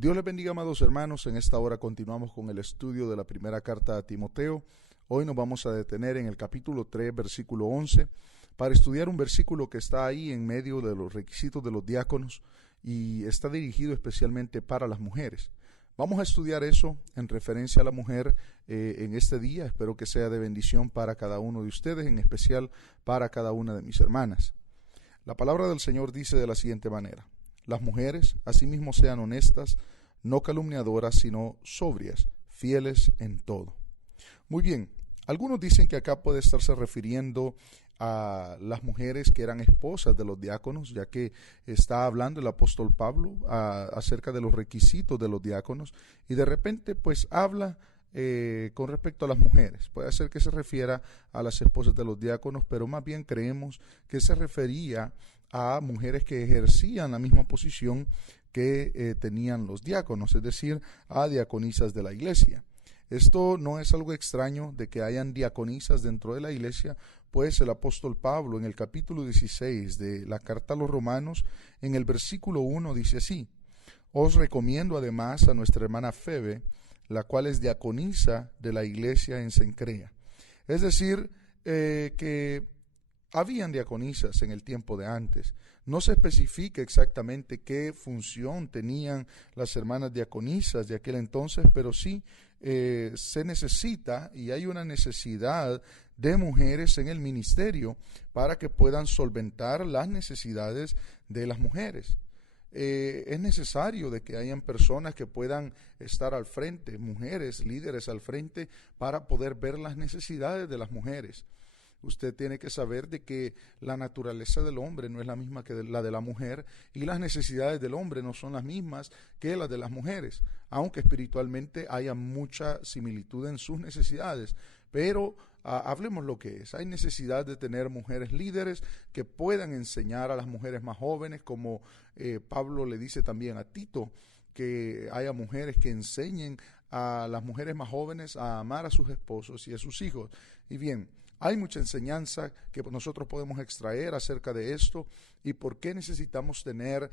Dios les bendiga, amados hermanos. En esta hora continuamos con el estudio de la primera carta a Timoteo. Hoy nos vamos a detener en el capítulo 3, versículo 11, para estudiar un versículo que está ahí en medio de los requisitos de los diáconos y está dirigido especialmente para las mujeres. Vamos a estudiar eso en referencia a la mujer en este día. Espero que sea de bendición para cada uno de ustedes, en especial para cada una de mis hermanas. La palabra del Señor dice de la siguiente manera: las mujeres, asimismo, sean honestas, no calumniadoras, sino sobrias, fieles en todo. Muy bien, algunos dicen que acá puede estarse refiriendo a las mujeres que eran esposas de los diáconos, ya que está hablando el apóstol Pablo acerca de los requisitos de los diáconos, y de repente pues habla con respecto a las mujeres. Puede ser que se refiera a las esposas de los diáconos, pero más bien creemos que se refería a mujeres que ejercían la misma posición que tenían los diáconos, es decir, a diaconisas de la iglesia. Esto no es algo extraño de que hayan diaconisas dentro de la iglesia, pues el apóstol Pablo en el capítulo 16 de la carta a los Romanos, en el versículo 1 dice así: os recomiendo además a nuestra hermana Febe, la cual es diaconisa de la iglesia en Cencrea. Es decir, que habían diaconisas en el tiempo de antes. No se especifica exactamente qué función tenían las hermanas diaconisas de aquel entonces, pero sí se necesita y hay una necesidad de mujeres en el ministerio para que puedan solventar las necesidades de las mujeres. Es necesario de que hayan personas que puedan estar al frente, mujeres, líderes al frente, para poder ver las necesidades de las mujeres. Usted tiene que saber de que la naturaleza del hombre no es la misma que la de la mujer, y las necesidades del hombre no son las mismas que las de las mujeres, aunque espiritualmente haya mucha similitud en sus necesidades. Pero hablemos lo que es. Hay necesidad de tener mujeres líderes que puedan enseñar a las mujeres más jóvenes, como Pablo le dice también a Tito, que haya mujeres que enseñen a las mujeres más jóvenes a amar a sus esposos y a sus hijos. Y bien, hay mucha enseñanza que nosotros podemos extraer acerca de esto y por qué necesitamos tener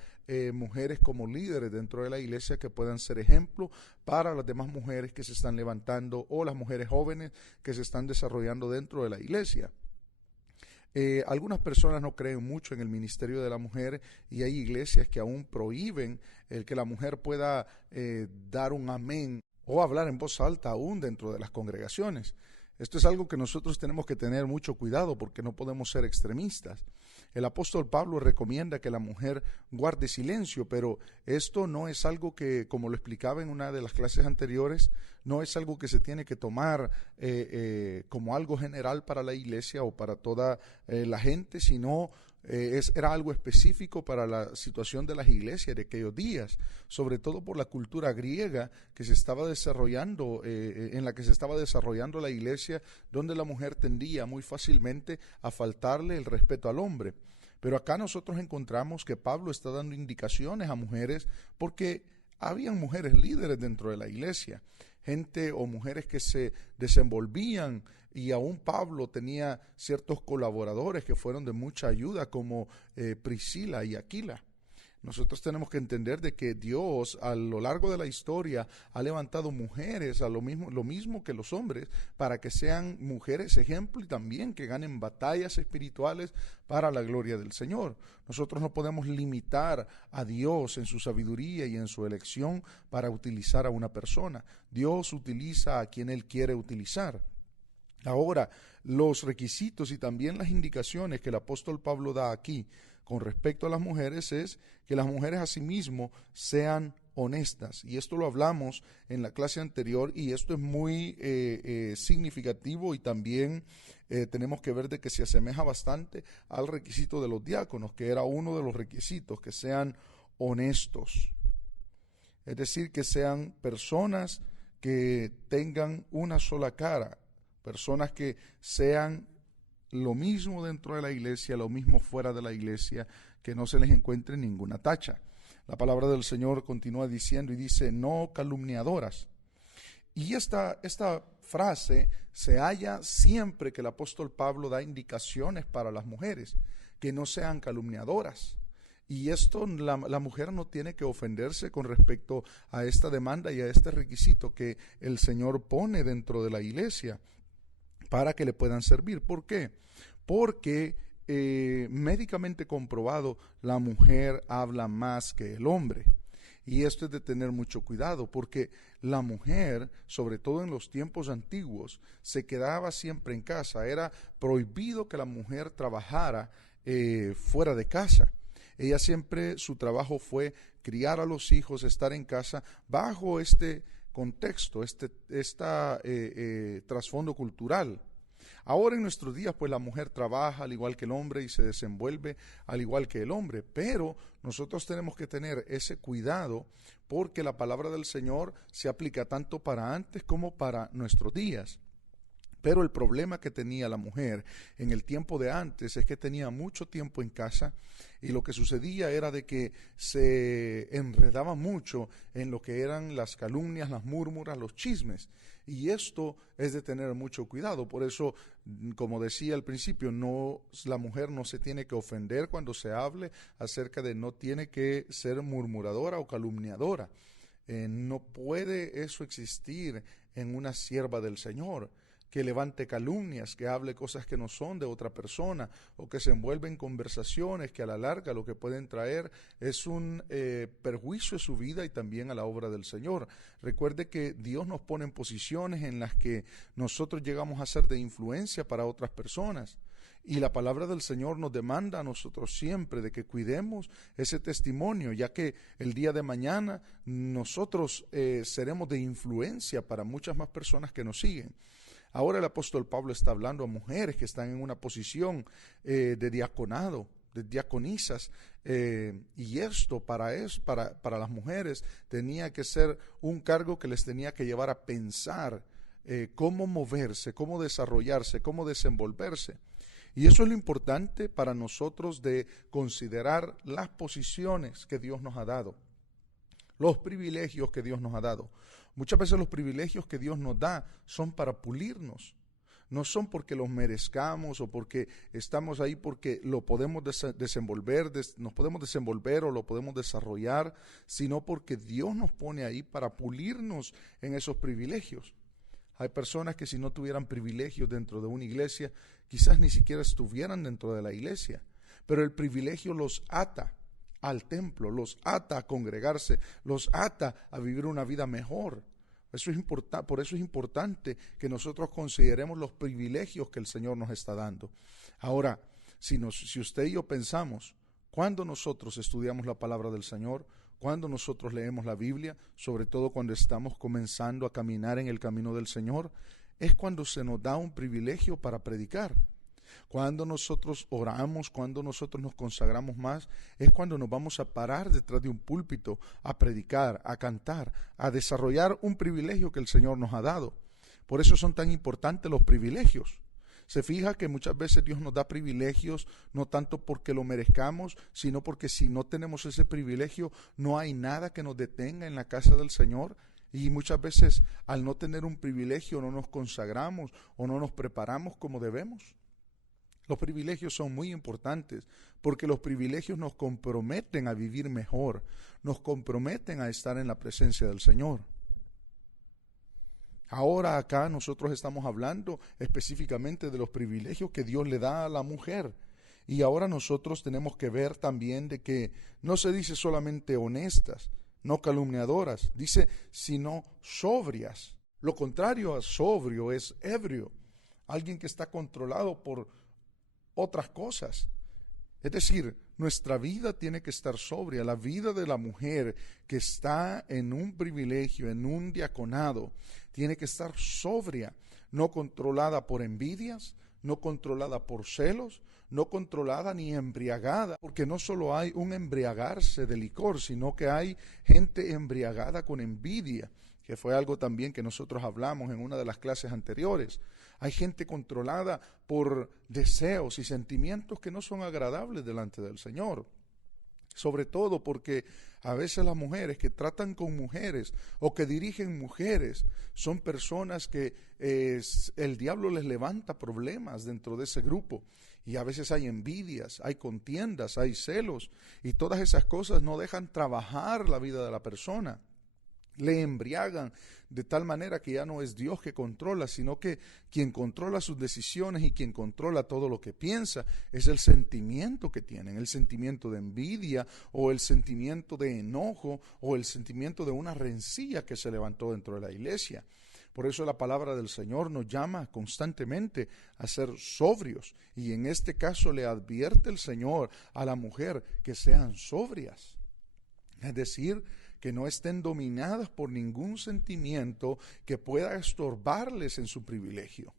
mujeres como líderes dentro de la iglesia que puedan ser ejemplo para las demás mujeres que se están levantando o las mujeres jóvenes que se están desarrollando dentro de la iglesia. Algunas personas no creen mucho en el ministerio de la mujer y hay iglesias que aún prohíben el que la mujer pueda dar un amén o hablar en voz alta aún dentro de las congregaciones. Esto es algo que nosotros tenemos que tener mucho cuidado porque no podemos ser extremistas. El apóstol Pablo recomienda que la mujer guarde silencio, pero esto no es algo que, como lo explicaba en una de las clases anteriores, no es algo que se tiene que tomar como algo general para la iglesia o para toda la gente, sino era algo específico para la situación de las iglesias de aquellos días, sobre todo por la cultura griega que se estaba desarrollando, en la que se estaba desarrollando la iglesia, donde la mujer tendía muy fácilmente a faltarle el respeto al hombre. Pero acá nosotros encontramos que Pablo está dando indicaciones a mujeres porque habían mujeres líderes dentro de la iglesia, gente o mujeres que se desenvolvían, y aún Pablo tenía ciertos colaboradores que fueron de mucha ayuda como Priscila y Aquila. Nosotros tenemos que entender de que Dios a lo largo de la historia ha levantado mujeres a lo mismo que los hombres, para que sean mujeres ejemplo y también que ganen batallas espirituales para la gloria del Señor. Nosotros no podemos limitar a Dios en su sabiduría y en su elección para utilizar a una persona. Dios utiliza a quien Él quiere utilizar. Ahora, los requisitos y también las indicaciones que el apóstol Pablo da aquí con respecto a las mujeres es que las mujeres asimismo sean honestas. Y esto lo hablamos en la clase anterior y esto es muy significativo y también tenemos que ver de que se asemeja bastante al requisito de los diáconos, que era uno de los requisitos, que sean honestos. Es decir, que sean personas que tengan una sola cara, personas que sean lo mismo dentro de la iglesia, lo mismo fuera de la iglesia, que no se les encuentre ninguna tacha. La palabra del Señor continúa diciendo y dice, no calumniadoras. Y esta frase se halla siempre que el apóstol Pablo da indicaciones para las mujeres, que no sean calumniadoras. Y esto la mujer no tiene que ofenderse con respecto a esta demanda y a este requisito que el Señor pone dentro de la iglesia para que le puedan servir. ¿Por qué? Porque médicamente comprobado, la mujer habla más que el hombre. Y esto es de tener mucho cuidado, porque la mujer, sobre todo en los tiempos antiguos, se quedaba siempre en casa. Era prohibido que la mujer trabajara fuera de casa. Ella siempre, su trabajo fue criar a los hijos, estar en casa, bajo este contexto, trasfondo cultural. Ahora en nuestros días, pues la mujer trabaja al igual que el hombre y se desenvuelve al igual que el hombre, pero nosotros tenemos que tener ese cuidado porque la palabra del Señor se aplica tanto para antes como para nuestros días. Pero el problema que tenía la mujer en el tiempo de antes es que tenía mucho tiempo en casa y lo que sucedía era de que se enredaba mucho en lo que eran las calumnias, las murmuras, los chismes. Y esto es de tener mucho cuidado. Por eso, como decía al principio, la mujer no se tiene que ofender cuando se hable acerca de, no tiene que ser murmuradora o calumniadora. No puede eso existir en una sierva del Señor, que levante calumnias, que hable cosas que no son de otra persona, o que se envuelve en conversaciones que a la larga lo que pueden traer es un perjuicio a su vida y también a la obra del Señor. Recuerde que Dios nos pone en posiciones en las que nosotros llegamos a ser de influencia para otras personas. Y la palabra del Señor nos demanda a nosotros siempre de que cuidemos ese testimonio, ya que el día de mañana nosotros seremos de influencia para muchas más personas que nos siguen. Ahora el apóstol Pablo está hablando a mujeres que están en una posición de diaconado, de diaconisas, y esto para las mujeres tenía que ser un cargo que les tenía que llevar a pensar cómo moverse, cómo desarrollarse, cómo desenvolverse. Y eso es lo importante para nosotros de considerar las posiciones que Dios nos ha dado, los privilegios que Dios nos ha dado. Muchas veces los privilegios que Dios nos da son para pulirnos. No son porque los merezcamos o porque estamos ahí porque lo podemos desenvolver, nos podemos desenvolver o lo podemos desarrollar, sino porque Dios nos pone ahí para pulirnos en esos privilegios. Hay personas que si no tuvieran privilegios dentro de una iglesia, quizás ni siquiera estuvieran dentro de la iglesia, pero el privilegio los ata al templo, los ata a congregarse, los ata a vivir una vida mejor. Por eso es importante que nosotros consideremos los privilegios que el Señor nos está dando. Ahora, si usted y yo pensamos, cuando nosotros estudiamos la palabra del Señor, cuando nosotros leemos la Biblia, sobre todo cuando estamos comenzando a caminar en el camino del Señor, es cuando se nos da un privilegio para predicar. Cuando nosotros oramos, cuando nosotros nos consagramos más, es cuando nos vamos a parar detrás de un púlpito a predicar, a cantar, a desarrollar un privilegio que el Señor nos ha dado. Por eso son tan importantes los privilegios. Se fija que muchas veces Dios nos da privilegios no tanto porque lo merezcamos, sino porque si no tenemos ese privilegio, no hay nada que nos detenga en la casa del Señor. Y muchas veces al no tener un privilegio no nos consagramos o no nos preparamos como debemos. Los privilegios son muy importantes porque los privilegios nos comprometen a vivir mejor, nos comprometen a estar en la presencia del Señor. Ahora acá nosotros estamos hablando específicamente de los privilegios que Dios le da a la mujer. Y ahora nosotros tenemos que ver también de que no se dice solamente honestas, no calumniadoras, dice sino sobrias. Lo contrario a sobrio es ebrio, alguien que está controlado por otras cosas. Es decir, nuestra vida tiene que estar sobria. La vida de la mujer que está en un privilegio, en un diaconado, tiene que estar sobria, no controlada por envidias, no controlada por celos, no controlada ni embriagada, porque no solo hay un embriagarse de licor, sino que hay gente embriagada con envidia, que fue algo también que nosotros hablamos en una de las clases anteriores. Hay gente controlada por deseos y sentimientos que no son agradables delante del Señor. Sobre todo porque a veces las mujeres que tratan con mujeres o que dirigen mujeres son personas que el diablo les levanta problemas dentro de ese grupo. Y a veces hay envidias, hay contiendas, hay celos, y todas esas cosas no dejan trabajar la vida de la persona. Le embriagan de tal manera que ya no es Dios que controla, sino que quien controla sus decisiones y quien controla todo lo que piensa es el sentimiento que tienen, el sentimiento de envidia o el sentimiento de enojo o el sentimiento de una rencilla que se levantó dentro de la iglesia. Por eso la palabra del Señor nos llama constantemente a ser sobrios, y en este caso le advierte el Señor a la mujer que sean sobrias, es decir, que no estén dominadas por ningún sentimiento que pueda estorbarles en su privilegio.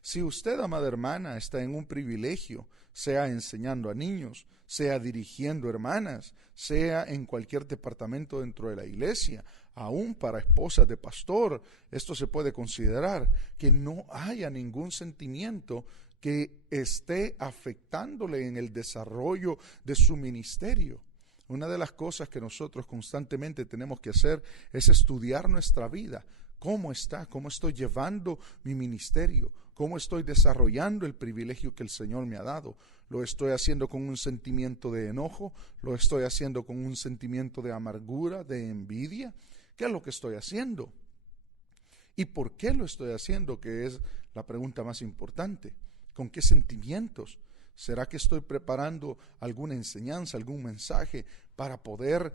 Si usted, amada hermana, está en un privilegio, sea enseñando a niños, sea dirigiendo hermanas, sea en cualquier departamento dentro de la iglesia, aún para esposas de pastor, esto se puede considerar que no haya ningún sentimiento que esté afectándole en el desarrollo de su ministerio. Una de las cosas que nosotros constantemente tenemos que hacer es estudiar nuestra vida. ¿Cómo está? ¿Cómo estoy llevando mi ministerio? ¿Cómo estoy desarrollando el privilegio que el Señor me ha dado? ¿Lo estoy haciendo con un sentimiento de enojo? ¿Lo estoy haciendo con un sentimiento de amargura, de envidia? ¿Qué es lo que estoy haciendo? ¿Y por qué lo estoy haciendo? Que es la pregunta más importante. ¿Con qué sentimientos? ¿Será que estoy preparando alguna enseñanza, algún mensaje para poder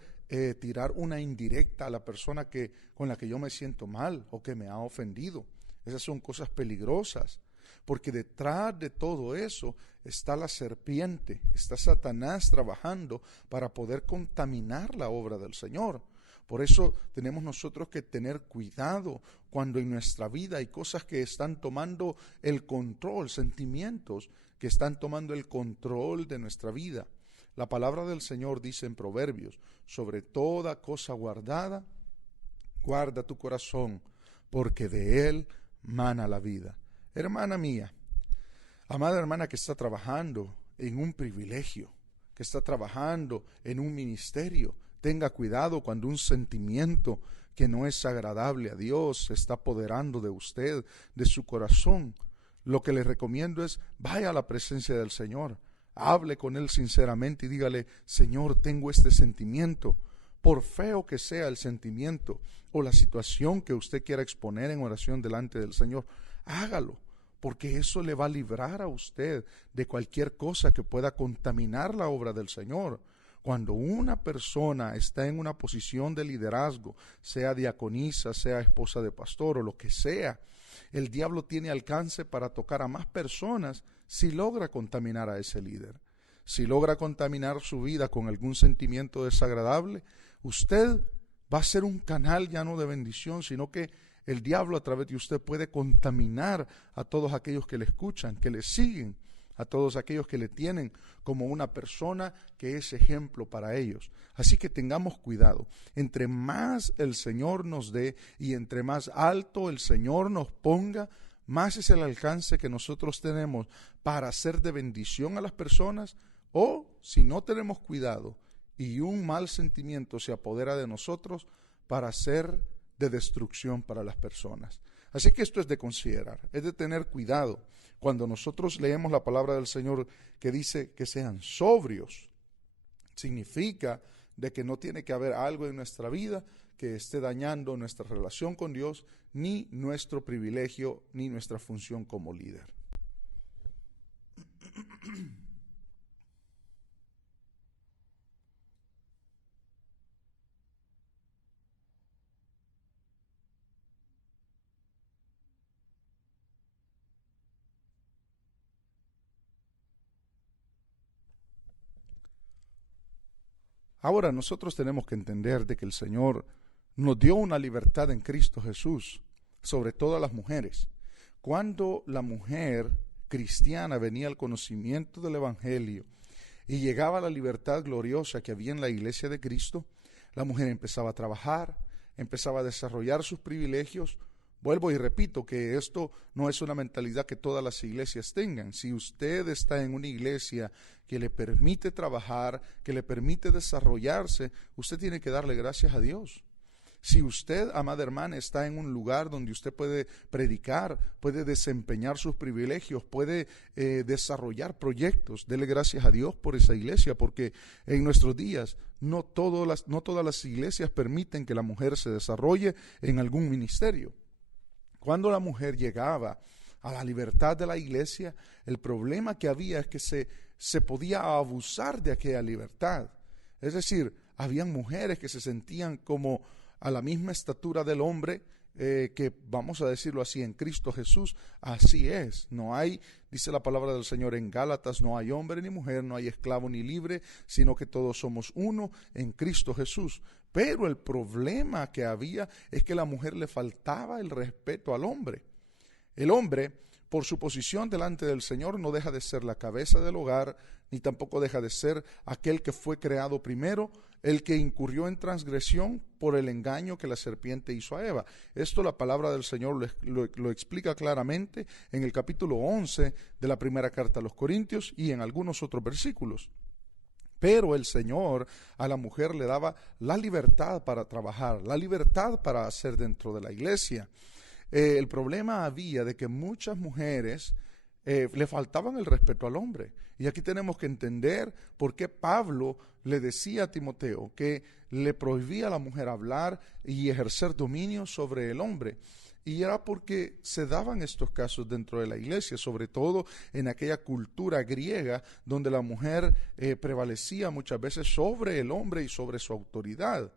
tirar una indirecta a la persona con la que yo me siento mal o que me ha ofendido? Esas son cosas peligrosas, porque detrás de todo eso está la serpiente, está Satanás trabajando para poder contaminar la obra del Señor. Por eso tenemos nosotros que tener cuidado cuando en nuestra vida hay cosas que están tomando el control, sentimientos que están tomando el control de nuestra vida. La palabra del Señor dice en Proverbios: sobre toda cosa guardada, guarda tu corazón, porque de él mana la vida. Hermana mía, amada hermana que está trabajando en un privilegio, que está trabajando en un ministerio, tenga cuidado cuando un sentimiento que no es agradable a Dios se está apoderando de usted, de su corazón. Lo que le recomiendo es vaya a la presencia del Señor, hable con Él sinceramente y dígale: Señor, tengo este sentimiento. Por feo que sea el sentimiento o la situación que usted quiera exponer en oración delante del Señor, hágalo, porque eso le va a librar a usted de cualquier cosa que pueda contaminar la obra del Señor. Cuando una persona está en una posición de liderazgo, sea diaconisa, sea esposa de pastor o lo que sea, el diablo tiene alcance para tocar a más personas si logra contaminar a ese líder. Si logra contaminar su vida con algún sentimiento desagradable, usted va a ser un canal ya no de bendición, sino que el diablo a través de usted puede contaminar a todos aquellos que le escuchan, que le siguen, a todos aquellos que le tienen como una persona que es ejemplo para ellos. Así que tengamos cuidado. Entre más el Señor nos dé y entre más alto el Señor nos ponga, más es el alcance que nosotros tenemos para ser de bendición a las personas, o si no tenemos cuidado y un mal sentimiento se apodera de nosotros, para ser de destrucción para las personas. Así que esto es de considerar, es de tener cuidado. Cuando nosotros leemos la palabra del Señor que dice que sean sobrios, significa de que no tiene que haber algo en nuestra vida que esté dañando nuestra relación con Dios, ni nuestro privilegio, ni nuestra función como líder. Ahora nosotros tenemos que entender de que el Señor nos dio una libertad en Cristo Jesús, sobre todo a las mujeres. Cuando la mujer cristiana venía al conocimiento del Evangelio y llegaba a la libertad gloriosa que había en la iglesia de Cristo, la mujer empezaba a trabajar, empezaba a desarrollar sus privilegios Vuelvo y repito que esto no es una mentalidad que todas las iglesias tengan. Si usted está en una iglesia que le permite trabajar, que le permite desarrollarse, usted tiene que darle gracias a Dios. Si usted, amada hermana, está en un lugar donde usted puede predicar, puede desempeñar sus privilegios, puede desarrollar proyectos, dele gracias a Dios por esa iglesia, porque en nuestros días no todas las iglesias permiten que la mujer se desarrolle en algún ministerio. Cuando la mujer llegaba a la libertad de la iglesia, el problema que había es que se podía abusar de aquella libertad. Es decir, habían mujeres que se sentían como a la misma estatura del hombre, que vamos a decirlo así, en Cristo Jesús. Así es, no hay, dice la palabra del Señor en Gálatas, no hay hombre ni mujer, no hay esclavo ni libre, sino que todos somos uno en Cristo Jesús. Pero el problema que había es que a la mujer le faltaba el respeto al hombre. El hombre, por su posición delante del Señor, no deja de ser la cabeza del hogar, ni tampoco deja de ser aquel que fue creado primero, el que incurrió en transgresión por el engaño que la serpiente hizo a Eva. Esto la palabra del Señor lo explica claramente en el capítulo 11 de la primera carta a los Corintios y en algunos otros versículos. Pero el Señor a la mujer le daba la libertad para trabajar, la libertad para hacer dentro de la iglesia. El problema había de que muchas mujeres le faltaban el respeto al hombre. Y aquí tenemos que entender por qué Pablo le decía a Timoteo que le prohibía a la mujer hablar y ejercer dominio sobre el hombre. Y era porque se daban estos casos dentro de la iglesia, sobre todo en aquella cultura griega donde la mujer prevalecía muchas veces sobre el hombre y sobre su autoridad.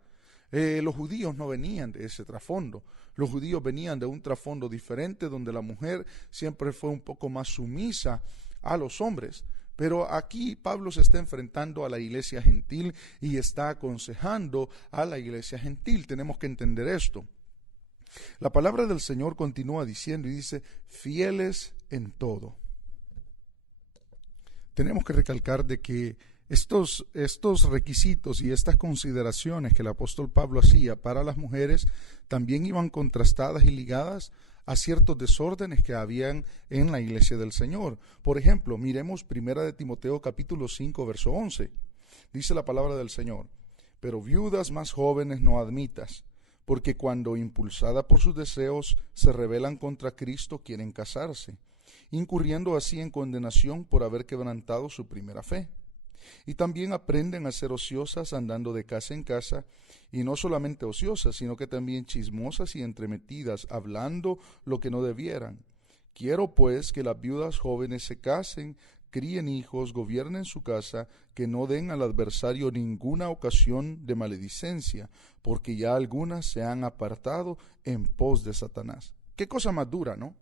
Los judíos no venían de ese trasfondo. Los judíos venían de un trasfondo diferente donde la mujer siempre fue un poco más sumisa a los hombres. Pero aquí Pablo se está enfrentando a la iglesia gentil y está aconsejando a la iglesia gentil. Tenemos que entender esto. La palabra del Señor continúa diciendo y dice, fieles en todo. Tenemos que recalcar de que estos requisitos y estas consideraciones que el apóstol Pablo hacía para las mujeres también iban contrastadas y ligadas a ciertos desórdenes que habían en la iglesia del Señor. Por ejemplo, miremos 1 Timoteo capítulo 5, verso 11. Dice la palabra del Señor, pero viudas más jóvenes no admitas, porque cuando impulsada por sus deseos se rebelan contra Cristo quieren casarse, incurriendo así en condenación por haber quebrantado su primera fe. Y también aprenden a ser ociosas andando de casa en casa, y no solamente ociosas, sino que también chismosas y entremetidas, hablando lo que no debieran. Quiero pues que las viudas jóvenes se casen, críen hijos, gobiernen su casa, que no den al adversario ninguna ocasión de maledicencia, porque ya algunas se han apartado en pos de Satanás. Qué cosa más dura, ¿no?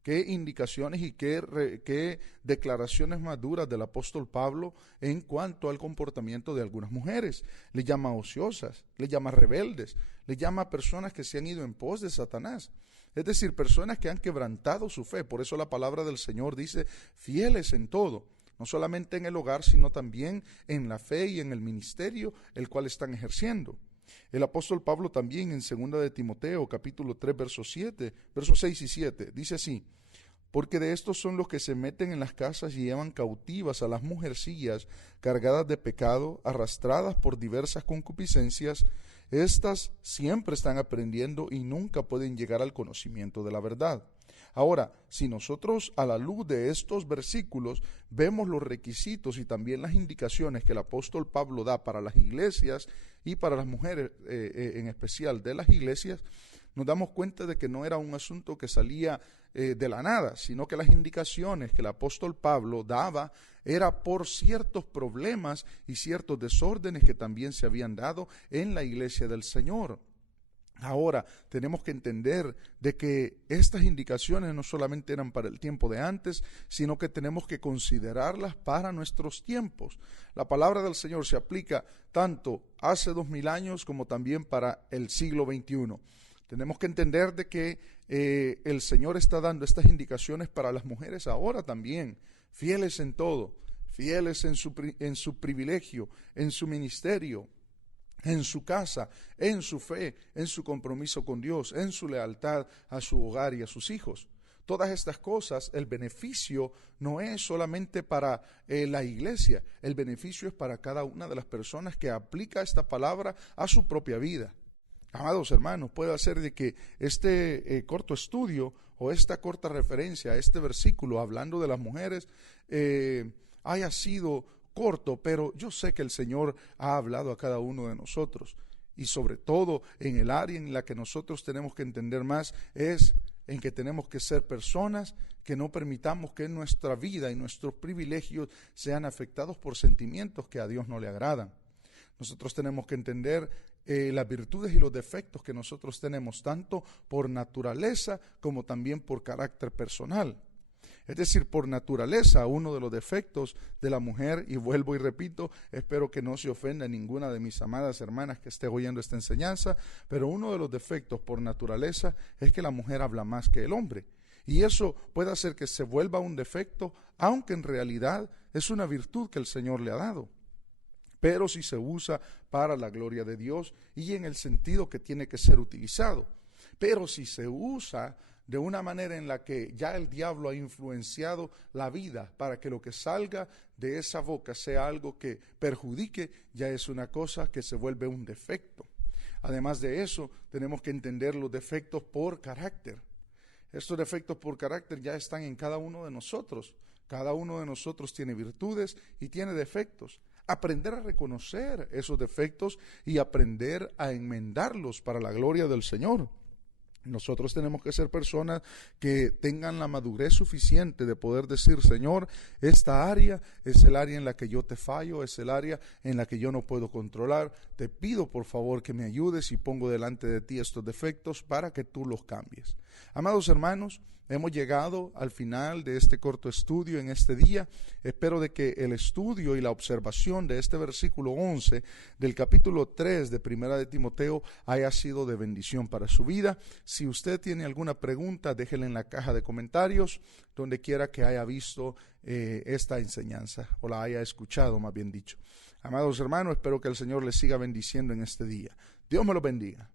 Qué indicaciones y qué declaraciones más duras del apóstol Pablo en cuanto al comportamiento de algunas mujeres. Le llama ociosas, le llama rebeldes, le llama personas que se han ido en pos de Satanás. Es decir, personas que han quebrantado su fe. Por eso la palabra del Señor dice, fieles en todo. No solamente en el hogar, sino también en la fe y en el ministerio, el cual están ejerciendo. El apóstol Pablo también en 2 de Timoteo, capítulo 3, versos 6 y 7, dice así, porque de estos son los que se meten en las casas y llevan cautivas a las mujercillas cargadas de pecado, arrastradas por diversas concupiscencias. Estas siempre están aprendiendo y nunca pueden llegar al conocimiento de la verdad. Ahora, si nosotros a la luz de estos versículos vemos los requisitos y también las indicaciones que el apóstol Pablo da para las iglesias y para las mujeres en especial de las iglesias, nos damos cuenta de que no era un asunto que salía de la nada, sino que las indicaciones que el apóstol Pablo daba era por ciertos problemas y ciertos desórdenes que también se habían dado en la iglesia del Señor. Ahora, tenemos que entender de que estas indicaciones no solamente eran para el tiempo de antes, sino que tenemos que considerarlas para nuestros tiempos. La palabra del Señor se aplica tanto hace 2000 años como también para el siglo XXI. Tenemos que entender de que el Señor está dando estas indicaciones para las mujeres ahora también, fieles en todo, fieles en su privilegio, en su ministerio. en su casa, en su fe, en su compromiso con Dios, en su lealtad a su hogar y a sus hijos. Todas estas cosas, el beneficio no es solamente para la iglesia, el beneficio es para cada una de las personas que aplica esta palabra a su propia vida. Amados hermanos, puede ser de que este corto estudio o esta corta referencia a este versículo hablando de las mujeres haya sido corto, pero yo sé que el Señor ha hablado a cada uno de nosotros, y sobre todo en el área en la que nosotros tenemos que entender más es en que tenemos que ser personas que no permitamos que nuestra vida y nuestros privilegios sean afectados por sentimientos que a Dios no le agradan. Nosotros tenemos que entender las virtudes y los defectos que nosotros tenemos, tanto por naturaleza como también por carácter personal. Es decir, por naturaleza, uno de los defectos de la mujer, y vuelvo y repito, espero que no se ofenda ninguna de mis amadas hermanas que esté oyendo esta enseñanza, pero uno de los defectos por naturaleza es que la mujer habla más que el hombre. Y eso puede hacer que se vuelva un defecto, aunque en realidad es una virtud que el Señor le ha dado. Pero si se usa para la gloria de Dios y en el sentido que tiene que ser utilizado. Pero si se usa de una manera en la que ya el diablo ha influenciado la vida para que lo que salga de esa boca sea algo que perjudique, ya es una cosa que se vuelve un defecto. Además de eso, tenemos que entender los defectos por carácter. Estos defectos por carácter ya están en cada uno de nosotros. Cada uno de nosotros tiene virtudes y tiene defectos. Aprender a reconocer esos defectos y aprender a enmendarlos para la gloria del Señor. Nosotros tenemos que ser personas que tengan la madurez suficiente de poder decir, Señor, esta área es el área en la que yo te fallo, es el área en la que yo no puedo controlar. Te pido por favor que me ayudes y pongo delante de ti estos defectos para que tú los cambies. Amados hermanos, hemos llegado al final de este corto estudio en este día. Espero de que el estudio y la observación de este versículo 11 del capítulo 3 de Primera de Timoteo haya sido de bendición para su vida. Si usted tiene alguna pregunta, déjela en la caja de comentarios, donde quiera que haya visto esta enseñanza o la haya escuchado, más bien dicho. Amados hermanos, espero que el Señor les siga bendiciendo en este día. Dios me los bendiga.